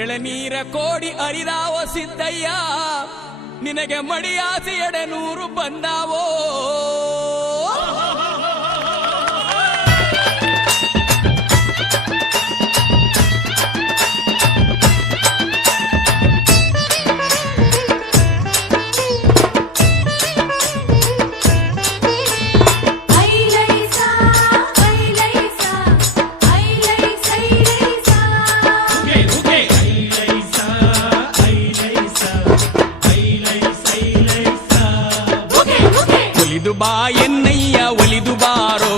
ಎಳನೀರ ಕೋಡಿ ಅರಿದಾವೋ ಸಿದ್ದಯ್ಯ ನಿನಗೆ ಮಡಿಯಾಸಿ ಎಡೆ ನೂರು ಬಂದಾವೋ? ಬಾ, ಎನ್ನಯ್ಯ ಒಲಿದು ಬಾರೋ.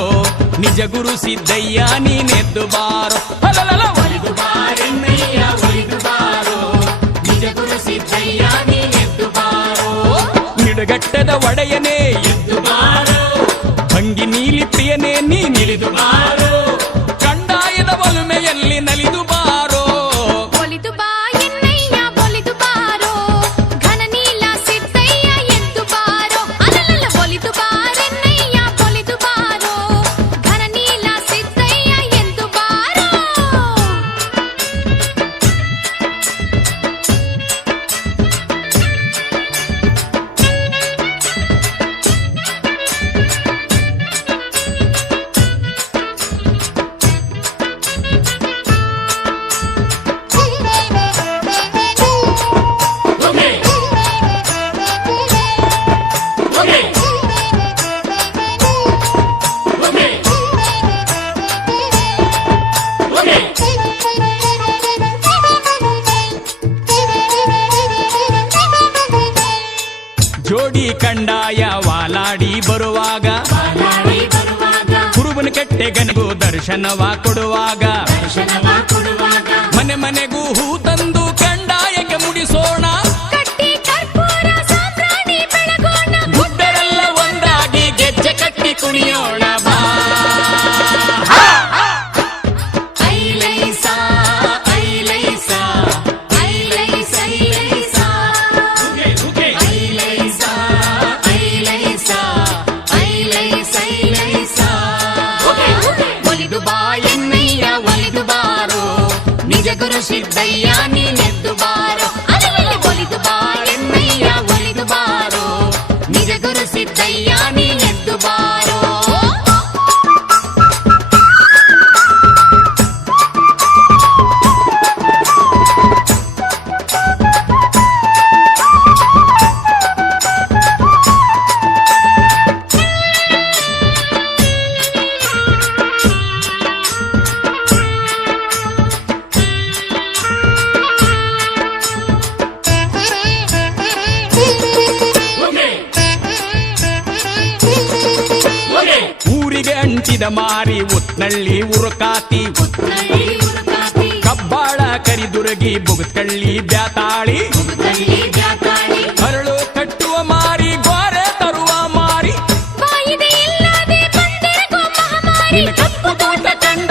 ನಿಜ ಗುರು ಸಿದ್ದಯ್ಯ, ನೀನೆದ್ದು ಬಾರೋ. ನಿಜ ನಿಡಗಟ್ಟದ ಒಡೆಯನೇ, ಎದ್ದು ಬಾರೋ. ಭಂಗಿ ನೀಲಿ ಪ್ರಿಯನೇ ನೀನಿಳಿದು ಬಾರೋ. ಕಂದಾಯದ ಒಲುಮೆಯಲ್ಲಿ ನಲಿದು ಬಾರೋ. ಜೋಡಿ ಕಂಡಾಯ ವಾಲಾಡಿ ಬರುವಾಗ. ಕುರುಬನ ಕೆಟ್ಟೆಗನಿಗೂ ದರ್ಶನವ ಕೊಡುವಾಗ. నేను సిద్ధయ్యా నేనెద్దు బారో. అడవిలో ఒలిదు బారెన్నయ్యా ఒలిదు బారో నిజ గురు సిద్ధయ్యా ಬಿತ್ತಿದ ಮಾರಿ ಉತ್ನಳ್ಳಿ ಉರುಕಾತಿ ಕಬ್ಬಾಳ ಕರಿದುರಗಿ ಬುಗುತ್ಕಳ್ಳಿ ಬ್ಯಾತಾಳಿ. ಮರಳು ಕಟ್ಟುವ ಮಾರಿ ಗೋರೆ ತರುವ ಮಾರಿ. ಕಪ್ಪು ತೋಟ ಕಂಡ